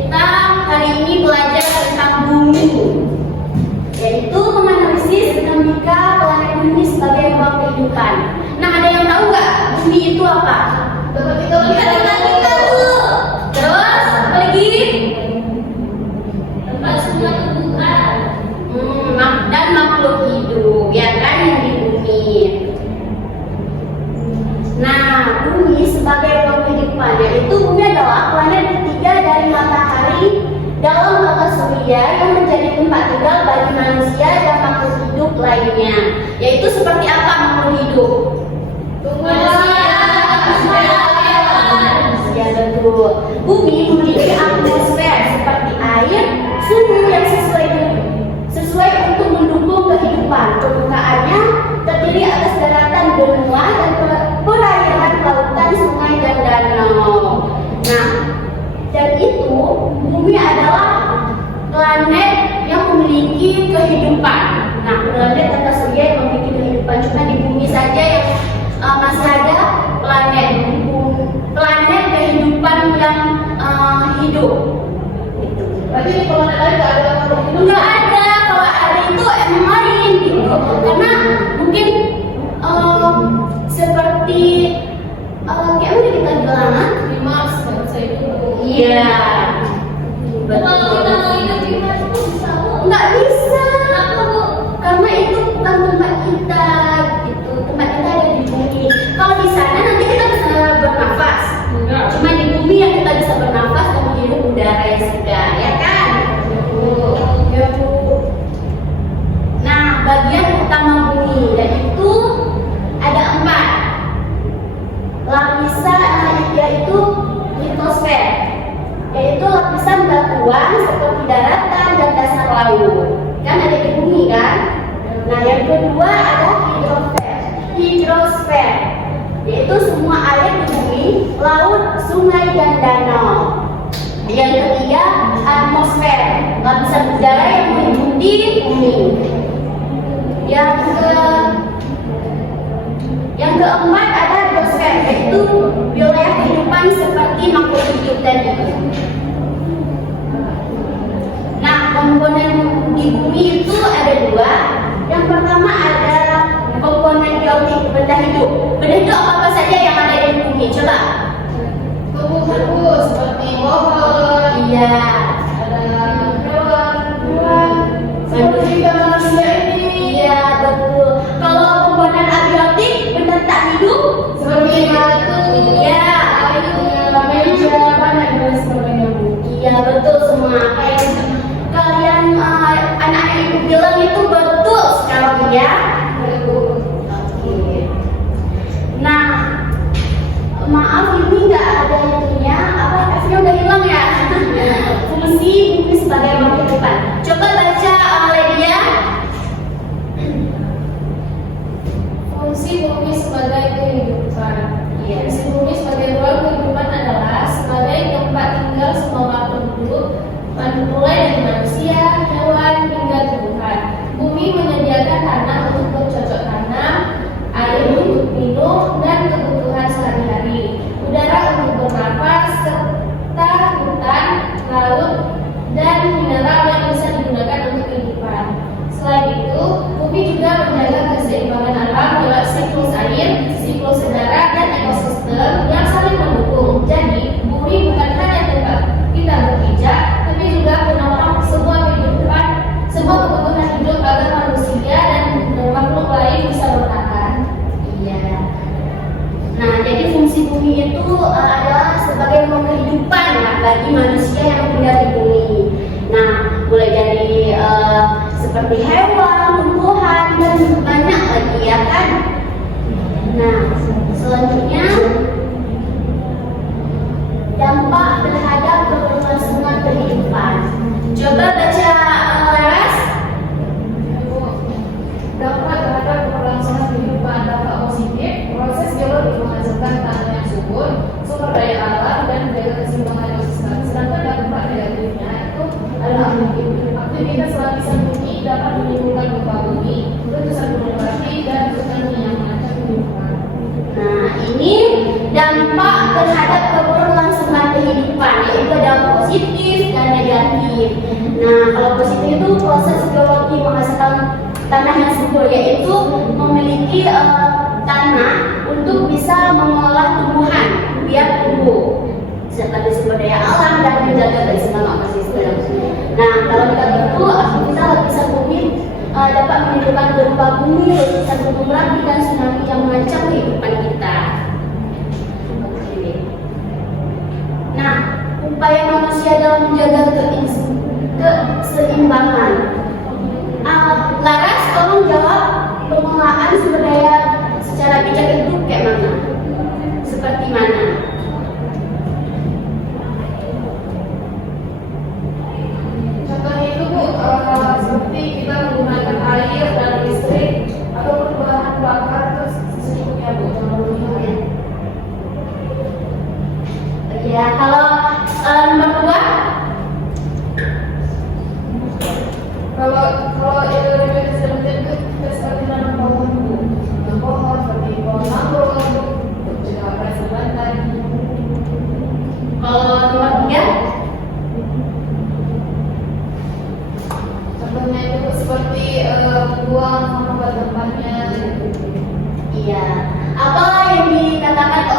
Kita hari ini belajar tentang bumi, yaitu menganalisis dinamika planet bumi sebagai ruang kehidupan. Nah, ada yang tahu nggak bumi itu apa? Kita dulu. Terus apa lagi? Tempat semua tumbuhan dan makhluk hidup, ya kan, yang di bumi. Nah, bumi sebagai ruang kehidupan, yaitu bumi adalah planet ketiga dari matahari dalam tata surya yang menjadi tempat tinggal bagi manusia dan makhluk hidup lainnya. Yaitu seperti apa makhluk hidup? Ya, betul. Bumi memiliki atmosfer seperti air, suhu yang sesuai untuk mendukung kehidupan. Permukaannya terdiri atas daratan benua dan perairan lautan, sungai dan danau. Nah, dan itu bumi adalah planet yang memiliki kehidupan. Nah, planet tata surya yang memiliki kehidupan. Cuma di bumi saja yang masih ada planet kehidupan yang hidup. Gitu. Berarti di planet lain nggak ada makhluk hidup? Nggak ada. Kalau ada itu emang lain gitu. Karena mungkin seperti kayak udah kita bilang Di Mars kan saya itu. iya. Kalau kita mau hidup di Mars itu bisa Nggak bisa. Kenapa, Bu? Karena itu bukan tempat kita gitu. Tempat kita ada di bumi. Kalau di sana nanti kita bisa bernafas. Enggak. Cuma di bumi yang kita bisa bernafas dan menghirup udara yang segar, ya kan? Ya, Bu. Nah, bagian utama bumi yaitu ada 4 lapisan, yaitu litosfer, yaitu lapisan batuan seperti daratan dan dasar laut. Kan ada di bumi kan? Nah, yang kedua ada hidrosfer, yaitu semua air di bumi, laut, sungai dan danau. Yang ketiga atmosfer, lapisan udara yang meliputi bumi. Yang keempat ada biosfer, yaitu wilayah kehidupan seperti makhluk hidup tadi. Nah, komponen di bumi itu ada 2. Yang pertama ada komponen biotik, benda hidup. Benda hidup apa saja yang ada di bumi? Coba. Tumbuh-tumbuh seperti pohon. Iya. Ada hewan. Seperti Manusia. manusia ini. Iya, betul. Kalau komponen abiotik, benda tak hidup Seperti batu. Iya. Meja, banyak dan sebagainya, Bu. Iya, betul semua. Apa yang kalian anak-anak ibu bilang itu betul sekali ya. Oke. Nah, maaf ini nggak ada itunya. Apa kasihnya udah hilang ya? Fungsi bumi sebagai ruang kehidupan. Coba baca Ledia. Fungsi bumi sebagai kehidupan. Iya. Fungsi bumi sebagai ruang kehidupan adalah sebagai tempat tinggal semua makhluk hidup, mulai dari manusia, hewan, hingga tumbuhan. Bumi menyediakan tanah untuk bercocok tanam, air untuk minum, dan kebutuhan sehari-hari, udara untuk bernapas, serta hutan, laut, dan mineral yang bisa digunakan untuk kehidupan. Selain itu, bumi juga menjaga keseimbangan alam lewat siklus air, siklus udara, dan ekosistem yang saling mendukung. Jadi, bumi bukan hanya tempat kita berpijak, tapi juga penopang semua kehidupan, semua kebutuhan hidup agar manusia dan makhluk lain bisa bertahan. Iya. Nah, jadi fungsi bumi itu adalah sebagai ruang kehidupan ya, bagi manusia yang tinggal di bumi. Nah, mulai dari seperti hewan, tumbuhan, dan banyak lagi ya kan. Nah, selanjutnya dampak terhadap keberlangsungan kehidupan. Coba baca Laras. Dampak terhadap keberlangsungan kehidupan. Dampak positif, proses geologi menghasilkan tanah yang subur, sumber daya alam, dan menjaga keseimbangan ekosistem. Sedangkan dampak negatifnya itu adalah aktivitas lapisan bumi dapat menimbulkan gempa bumi, letusan gunung berapi, dan tsunami yang mengancam kehidupan. Nah, ini dampak terhadap keberlangsungan kehidupan tanah yang subur, yaitu memiliki tanah untuk bisa mengolah tumbuhan biar tumbuh seperti sumber daya alam dan menjaga keseimbangan ekosistem. Nah, kalau kita begitu, aktivitas lapisan bumi dapat menimbulkan gempa bumi, letusan gunung berapi dan tsunami yang mengancam kehidupan kita. Nah, upaya manusia dalam menjaga keseimbangan. Laras, tolong jawab, pengelolaan sumber daya secara bijak itu kayak mana? Seperti mana? Contohnya itu Bu, seperti kita menggunakan air dan listrik ataupun bahan bakar terus secukupnya Bu, jangan berlebihan. Ya, kalau nomor 2, Kalau itu itu seperti nanam pohon Bu, nanam pohon seperti pohon mangrove untuk mencegah abrasi pantai. kalau nomor 3, Contohnya itu seperti membuang sampah pada tempatnya. iya. Apa yang dikatakan